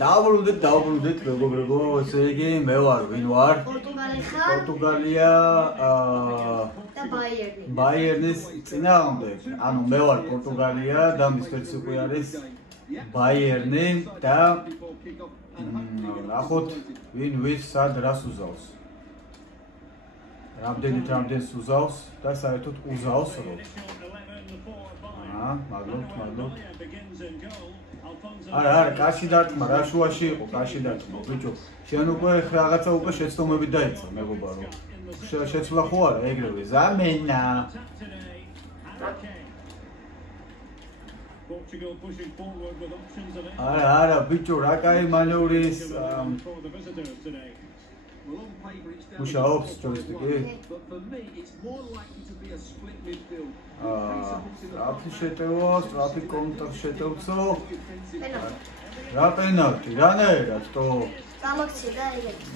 დავბრუნდით მეგობრებო, ესე იგი მე ვარ, ვინ ვარ? პორტუგალია და ბაიერნი. ბაიერნის წინააღმდეგ. ანუ მე ვარ პორტუგალია და მის ფერციკი არის ბაიერნი და ნახოთ ვინ ვის სად რას უზავს. რამდენს უზავს და საერთოდ უზავს რო. მაგლობთ. არა, კაში დარტყმა, რა შუაში იყო, კაში დარტყმა, ბიჭო. შენ უკვე რაღაცა უკვე შეცდომები დაიწყო, მეგობარო. შეცვლა ხო არა, ეგრევე, ზამენა. არა, ბიჭო, რა კაი მანევრის მუშაობს ჯოისტიკი? სტრაფი შეტევა, სტრაფი კონტაქტ შეტევცო. რა პენალტი, რანაირად თო? გამაქცია და ეგეთი.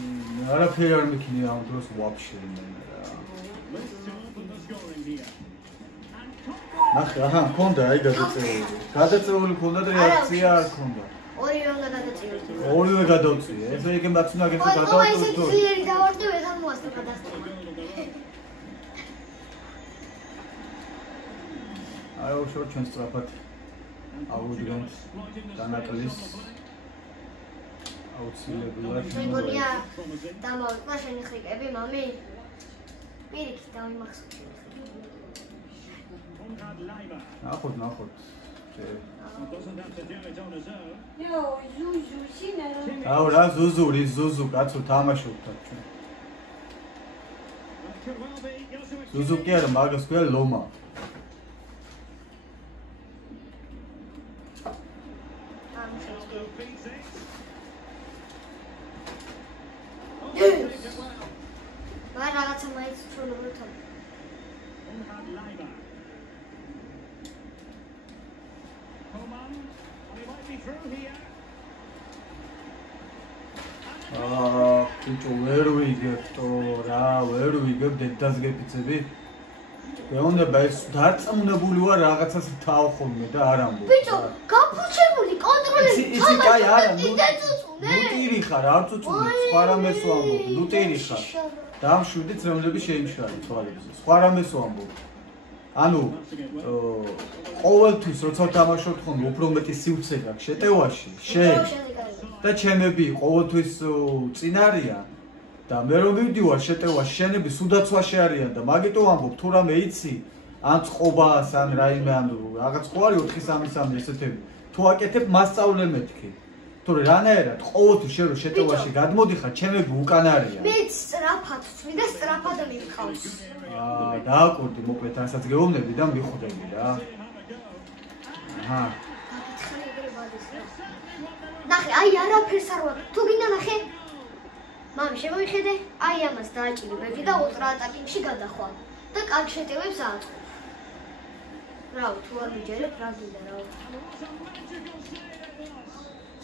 არაფერი არ მიქნია ამ დროს ვაფშე. ნახე, აჰა, მქონდა აი გადაწეული. გადაწეული მქონდა და რეაქცია არ მქონდა. ორივე უნდა გადაწიოს. ორივე გადავწია. ესე იგი მათ უნდა გეთო გადავწიოს. აი ეს ძლიერი დავარდე ეს არ მოასწრო გადასწრო. აი უშუალოდ ჩვენ სწრაფად აუდგენთ დანაკლის აუცილებლად. მეგონია დამავიწყდა შენი ხრიკები, მამი. პირიქით დავიმახსოვრე შენი ხრიკები. ნახოთ. აუ რა ზუზუ კაცო თამაშობთ ჩვენ. ზუზუ კი არა, მაგას ქვია ლომა. რაღაცა მაინც ჩვეულებრივ თან. ბიჭო, ვერ ვიგებთო რა, ვერ ვიგებ დედას გეფიცები. მეუბნება ეს დარწმუნებული ვარ რაღაცას თავხოვნე და არ ამბობ. ბიჭო, გაფუჩებული კონტროლერი. ისი კაი არა, ნუტირი ხარ, არ წუწუნე, სხვა რამეს ვამბობ, ნუტირი ხარ. დამშვიდით რომლები შეიმშალე თვალებზე. სხვა რამეს ვამბობ. ანუ ყოველთვის როცა თამაშობ ხოლმე უფრო მეტი სივრცე გაქვს შეტევაში, შენ და ჩემები ყოველთვის წინ არიან და მე რომ მივდივარ შეტევაში, შენები სუდაცვაში არიან და მაგიტო ვამბობ, თუ რამე იცი, ან წყობას, ან რაიმე ან რაღაც ხო არის 4-3 ესეთები. თუ აკეთებ, მასწავლე მეთქი. თორე რანაირად ყოველთვის შენ რო შეტევაში გადმოდიხარ, ჩემები უკან არიან. მეც სწრაფად ვცვი და სწრაფად მივყავს. დააკურდი მოკლედ რასაც გეუბნები და მიხვდები რა. აჰა. ნახე, აი არაფერს არ ვარ. თუ გინდა ნახე. მამი, შემოიხედე, აი ამას დააჭირი ბეჭი და ულტრა ატაკინგში გადახვალ და კარგ შეტევებს აწყობ. რავი, თუ არ მიჯერებ, რა გინდა რა.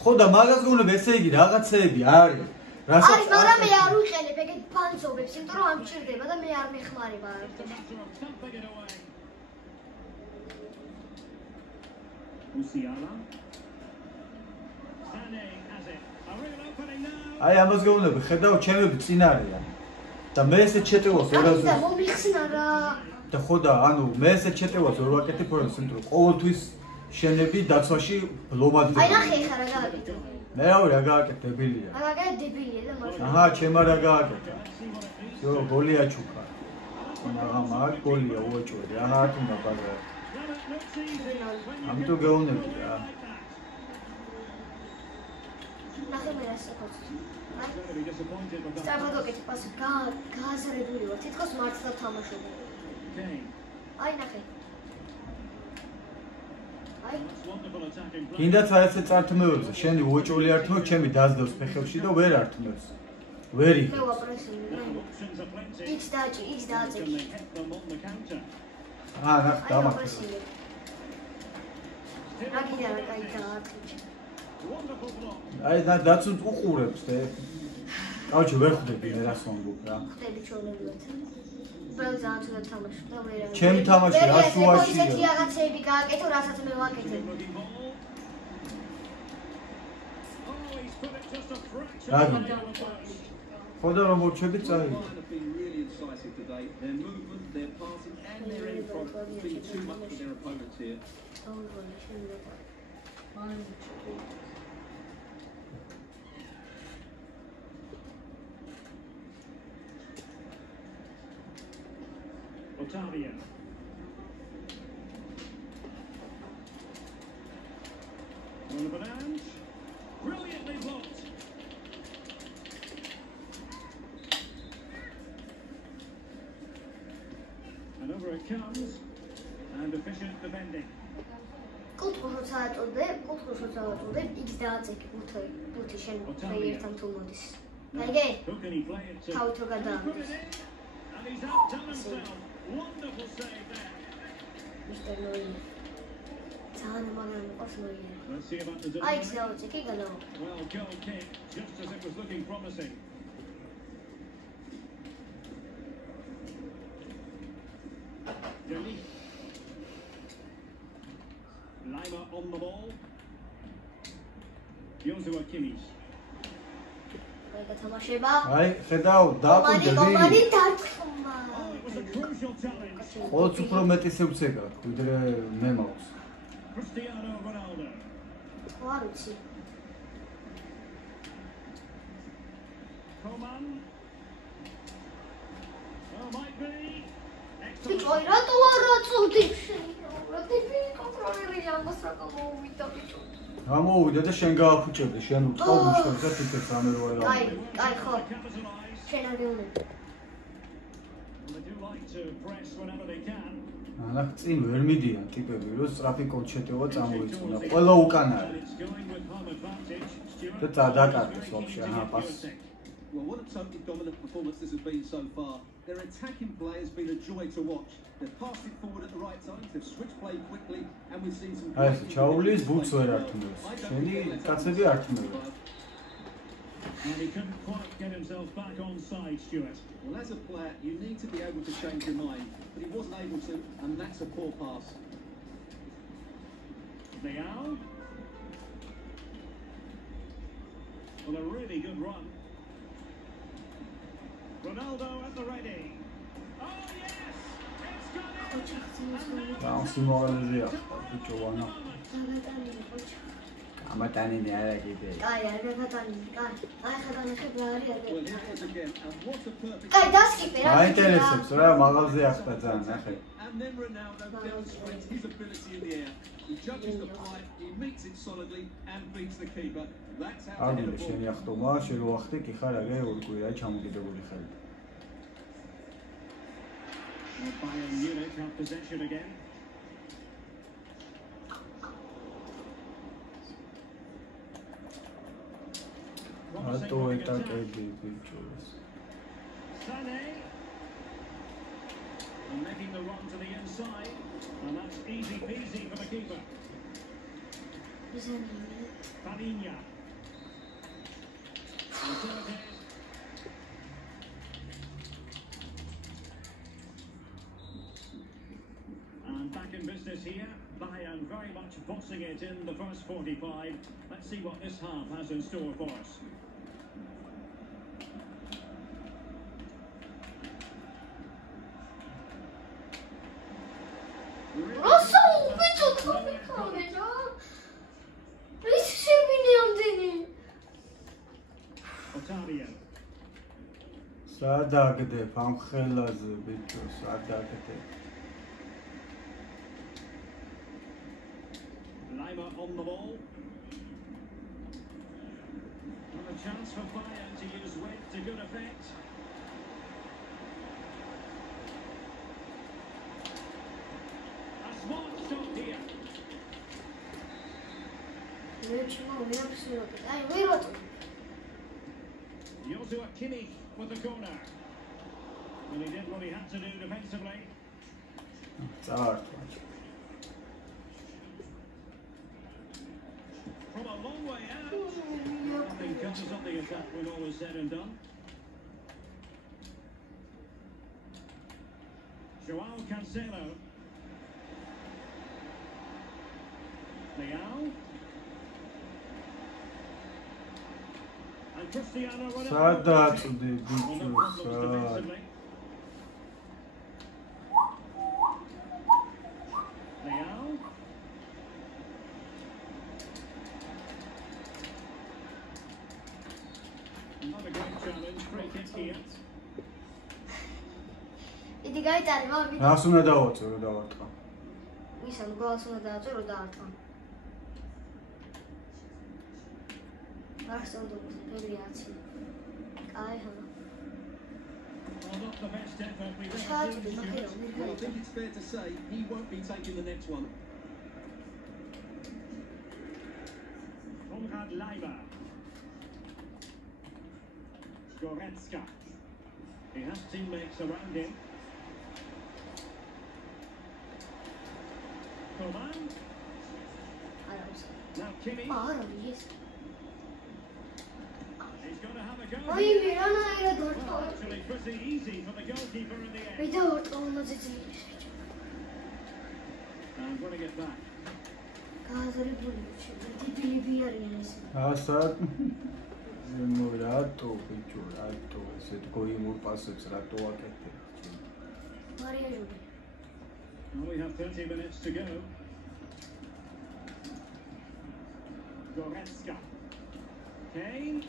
ხო და მაგას გონებ ესე იგი რაღაცეები არის. არის, მაგრამ მე არ ვიყენებ ეგეთ ფანცობებს, იმიტომ რომ ამჭირდება და მე არ მეხმარება არაფერი. აი ამას გეუბნები, ხედავ ჩემები წინ არიან. და მე ესეთ შეტევას ვერ და მომიხსნა რა. და ხო და ანუ მე ესეთ შეტევას ვერ ვაკეთებ, იმიტომ რომ ყოველთვის შენები დაცვაში ბლომად. აი ნახე ხა რა გააკეთე. მე რავი რა გააკეთე, დებილია. აგაგე დებილია და მაშინ. აჰა, ჩემა რა გააკეთე. იო, გოლია ჩუკა. მაგ გოლია უეჭველი, აჰა, არ თუნდა ბაზარი. ამიტომ გეუბნები რა. ნახე მე რას აკეთე. სწრაფად აკეთე პასი, გააზრებული ვარ, თითქოს მართლა თამაშობ. აი ნახე. კიდაც აეცე წართმევებზე, შენი უეჭველი ართმევ, ჩემი დაძდევს ფეხებში და ვერ ართმევს. ვერ იღებს. მე ვაპრესინე. იქ დააწეკი. ნახ, დამახეს. რა გინდა რა კაი დააწეკი. აი დაცუნ უყურებს და კაუჩი ვერ ხვდები მე რას ვამბობ რა. ხვდები ჩვეულებრივად. უბრალოდ ძალიან თამაში და ვერ არის. ჩემი თამაში რა შუაშია. ესეთი რაღაცეები გააკეთო, რასაც მე ვაკეთებ. ხოდა რომ მორჩები წაი. Otavia. Brilliantly blocked. And over it comes, and efficient defending. კუთხოს ააწოდე, ის დააწეკი ბუთი შენ ერთთან თუ მოდის. გაიგე? თავით რო გადაამდეს. And he's outdone himself. Wonderful save there. მისტერ ნოი. ძალიან მაგრამ იყოს ნოი. Let's see about the აი ეს დააწეკი გადავა. Well, goal kick, just as it was looking promising. Lima on the ball. Joshua Kimmich. აი, ხედავ, დააკვირდები. კომანი დარტყმა. It was a crucial challenge. ხოლმე უფრო მეტი სივრცე გაქვს, ვიდრე მე მაქვს. Cristiano Ronaldo. არ ვიცი. Coman. Oh, might be. ბიჭოი, რატო არ აწვდი შენ? რატები კონტროლერი ამას რა გამოვიდა ბიჭო? გამოვიდა და შენ გააფუჭებდი, შენ უწყობ და თვითონ სამე რო არა. აი, ხო. შენ არ გეუნე. They do like to press whenever they can. ანა წინ ვერ მიდიან ტიპები, რომ სწრაფი კონჩეტევა წამოიწუნა. ყველა უკან არის. It's going with home advantage. და Stuart. დაკარგეს ვაფშე, აჰა, პასი. Well, what a totally dominant performance this has been so far. Their attacking play has been a joy to watch. They've passed it forward at the right times, they've switched play quickly, and we've seen some აი, ჩაულის ბუთს ვერ ართმევს. შენი კაცები ართმევენ. And he couldn't quite get himself back on side, Stuart. Well, as a player, you need to be able to change your mind, but he wasn't able to, and that's a poor pass. Leao. Well, a really good run. Ronaldo at the ready. Oh, yes! It's gone in! და სიმაღლეზე ახლა ბიჭო ანა. ამატანინე არა კიდე. აი, არ გაგატანინე, კაი. აი, ხადანახე ბლარი არ Well, გაგატანინე. here it is again, and what a perfect... კაი, დასკიპე რა. მაინტერესებს რა მაღალზე ახლა ძალიან ნახე. And then Ronaldo demonstrates his ability in the air. He judges the flight, he meets it solidly, and beats the keeper. That's how to არ hit a მინდა შენი ball. ახტომა, შევახტე კი ხარ აგე ორი კვირა ჩამოგიდებული ხარ. Bayern Munich have possession again. ატო ეტაკები ბიჭოს. Sané. And making the run to the inside. And that's easy peasy for the keeper. Fabinho. And so it is. And back in business here. Bayern very much bossing it in the first 45. Let's see what this half has in store for us. როსო ბიჭო ხომი რა? ის შევინე ამდენი. Otavia. სადაგდებ ამ ხელაზე ბიჭო, სადაგდებ. Lima on the ball. And a chance for Bayern to use width to good effect. A smart shot here. აი, ვერ ვატო. Joshua Kimmich with the corner. And he did what he had to do defensively. წაართვა. From a long way out. Nothing comes of the attack when all is said and done. Joao Cancelo. Leao. And Cristiano Ronaldo. სადაწვდი Well, no ბიჭო, problems სად. defensively. Leao. Not a great challenge. Free kick here. იდი გაიტარე, მამა. რას უნდა დავაწო, რომ დავარტყა? ისამ გოლს უნდა დააწო, რომ დაარტყა. არს უნდა პერიაცი. კაი ხა. Well, not the best effort we've ever ჩააწვდი, seen. მაგრამ Stuart. Well, I think it's fair to say he won't be taking the next one. Konrad Leiber. Goretzka. He has teammates around him. Coman. არა ის. Now Kimi. არა ის. He's going to have a go. აი ვერანაირად ვარტყა. Actually, pretty easy for the goalkeeper in the end. ვიდა ვარტყა მოძიძილი. And winning it back. გააზრებული დიდილები არიან ეს. ასად ნუ რატო ბიჭო, რატო ესეთ გოიმურ პასებს რატო აკეთებ? მარია ჟული. Well, we have 30 minutes to go. Goretzka. Kane.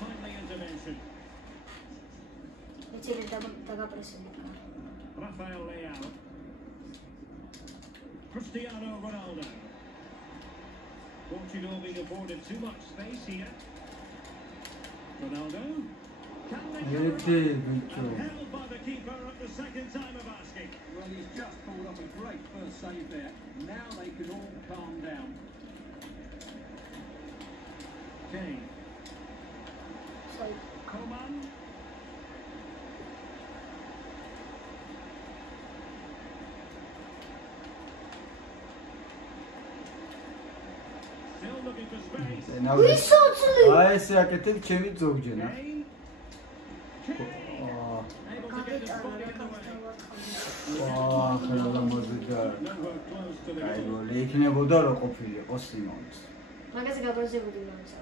Timely intervention. მეცილი დაგაპრესები. Rafael Leao. Cristiano Ronaldo. Portugal being afforded too much space here. Ronaldo. Can they cover ერთი up? ბიჭო. And held by the keeper at the second time of asking. Well, he's just pulled off a great first save there. Now they can all calm down. Kane. სოი. Coman. Still looking for space. ვისოწლი. აი ესე აკეთებ ჩემი ზოგჯენა. Kane. Kane. Able to get his გაგიტარა body რა in the way. გავარცხავ. ვაა, ხერალა მოზიდა. Nowhere close to the აი goal. როლი იქნებოდა რა ყოფილიყო სიმონს. მაგაზე გაბრაზებული მომცა.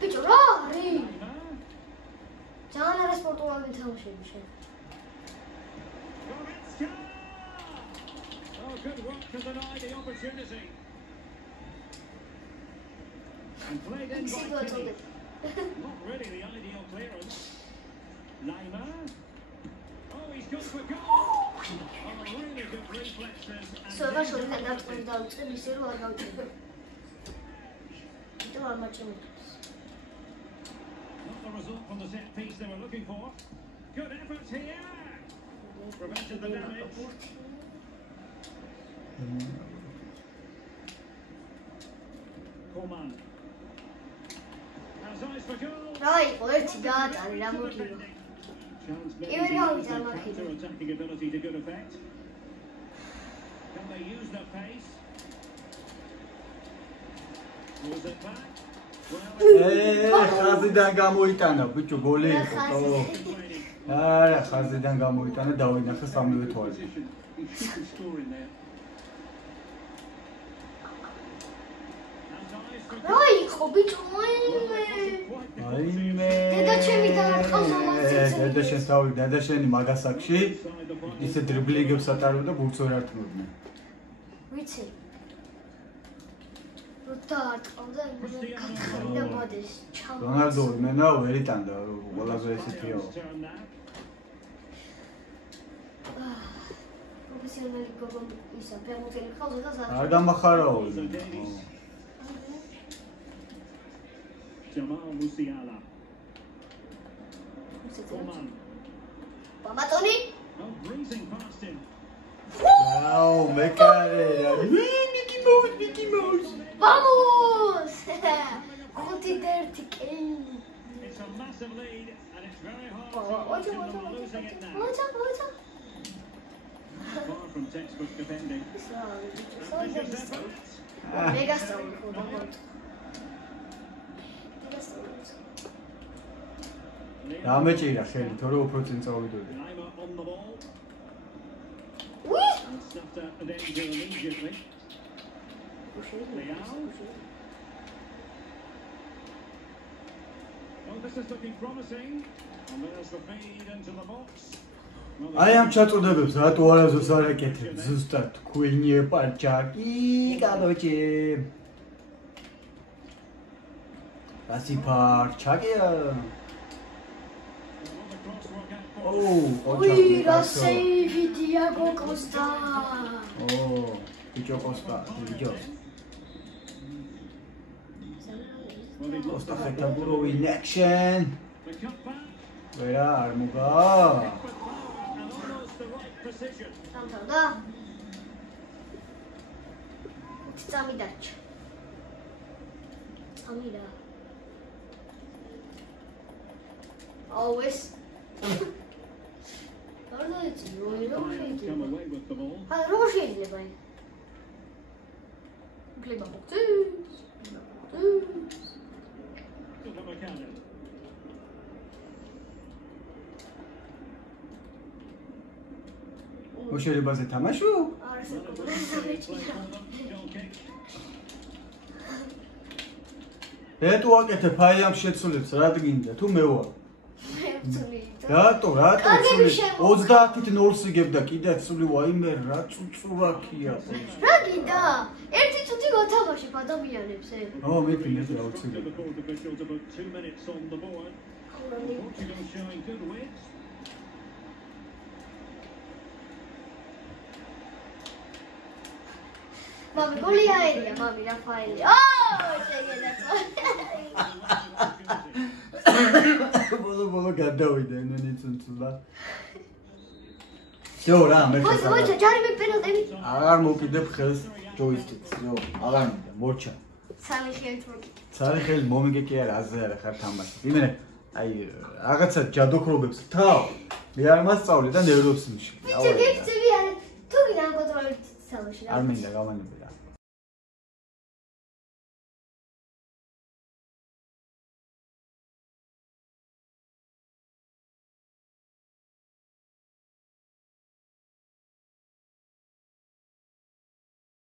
ბიჭო რა არის? Leiber. ძალიან არასპორტულოვანი თამაშები შენ. Goretzka! Oh, good work to deny the opportunity. And played in by სიტუაცია Kimi. წოდე. Not really the ideal clearance. Leiber. Oh, he's gone for goal. Oh, really good reflexes. And სოღა danger შორიდან of დავწყები penalty. დავწყე ისე რომ არ გავჭირდა. იტო არ მაჩემი. Not the result from the set piece they were looking for. Good effort here. Prevented the damage. Coman. Has eyes for goal. რა იყო ერთი გაატარე რა მოგივა. Chance Here we maybe go, to use their Marquinhos. counter-attacking ability to good effect. Can they use their pace? Was it back? Well, ხაზიდან გამოიტანა ბიჭო გოლი იყო. complaining. არა, ხაზიდან გამოიტანა დავინახე სამივე თვალი. Position. He should be scoring there. Has eyes for რა goal. იყო ბიჭო მაინე. Quite the აიმე. დედა ჩემი დაარტყავს ამას. დედა შენს თავი, დედა შენი მაგასაკში inside the final. ისე დრიბლინგებს ატარებდა ბურთს ვერ არტყმებდნენ. ვიცი. რო დაარტყავდა გახარიდა ბოდეს. ჩამო. რონალდო იმენა ვერ იტანდა ყველაზე ესეთიო. Lions turn now. პროფესიონალი გოგო ისა ფეხბურთელი ხალხი და არ გამახარაო. Jamal Musiala. Coman. პამატონი? Oh, breezing past him. აუ, მეკარე რა. მიგი მოუს. Vamos! ხუთი და ერთი კეინ. It's a massive lead, and it's very hard to ოჩა imagine ოჩა them losing it now. ოჩა. Far from textbook defending. Ambitious effort. მეგასწავლე ხუთი. დამეჭირა ხელი, თორე უფრო წინ წავიდოდი. Leimer on the ball. an end to immediately. Well, this is looking promising. And there's the feed into the box. აი ამ ჩაწოდებებს რატო არასდროს არ აკეთებ ზუსტად თქვენი პარჩაკი კადოჭი რასი პარჩაკია ოი რა სეივი დიაგო კოსტა ბიჭო კოსტა ბიჭო კოსტა ხეთაბურო in action ვერა არ მოგა სამთავდა სამი დარჩა სამი რა always არდაიცი როი რო შეიძლება ა რო შეიძლება კლება მოხდეს მოშერებაზე თამაშო? რატო აკეთებ აი ამ შეცვლებს რა გინდა თუ მე ვარ? რატო ცვლი 30-ით 0-ს იგებ და კიდე ცვლი ვაიმე რა წუწურაკია რა გინდა? ერთი წუთი გათამაშებ ადამიანებს ე? მეფინეს რა უცი Mami, goli aerea, mami, Raffaele. Oh, ბოლო გადავიდა ნენი წუნწულა. ჯო რა მე ხარ. მოიცა, ჯარიმი პენალტები. აღარ მოკიდებ ხელს ჯოისტიკს, ჯო, აღარ მინდა, მორჩა. სამი ხელით მოკიდე. სამი ხელით მომიგე კი არა, აზე არა ხარ თამაში. იმენე, აი, რაღაცა ჯადოქრობებს თავ. მე არ მასწავლე და ნევროსიმში. ბიჭი, გიფცები არა. თუ გინდა კონტროლით თამაში რა. არ მინდა, გამანები.